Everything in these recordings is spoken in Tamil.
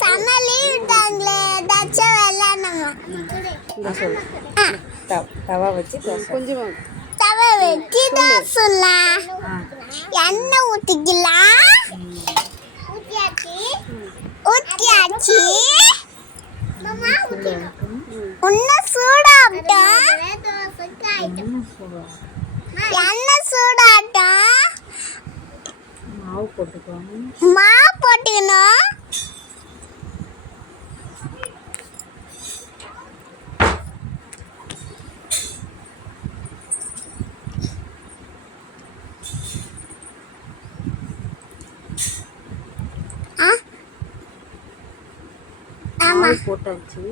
செம்ம லீவ் விட்டாங்களே ஏதாச்சும் விளையாடணுமா? தவா வச்சு கொஞ்சம் தவா வச்சு தோசைலாம் எண்ணெய் ஊற்றிக்கலாம். ஊற்றியாச்சு. இன்னும் சூடாகட்டும். எண்ணெய் சூடாகட்டும். மாவு போட்டுக்கணும். போட்டாச்சு.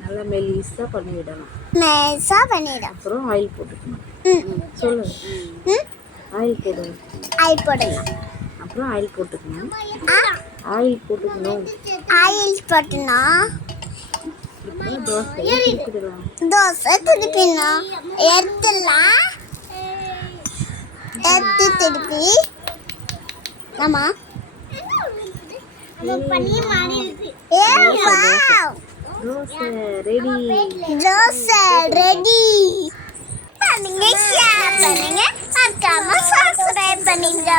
நல்லா மெலிசா பண்ணிடலாம். அப்புறம் ஆயில் போட்டுக்கணும். சொல்லுங்க. ஆயில் போடணும். அப்புறம் ஆயில் போட்டுக்கணும். தோசை திருப்பிடணும். எடுத்துலாம். திருப்பி ஆமா தோசை ரெடி. நீங்க ஷேர் பண்ணுங்க, மறக்காம சப்ஸ்கிரைப் பண்ணுங்க.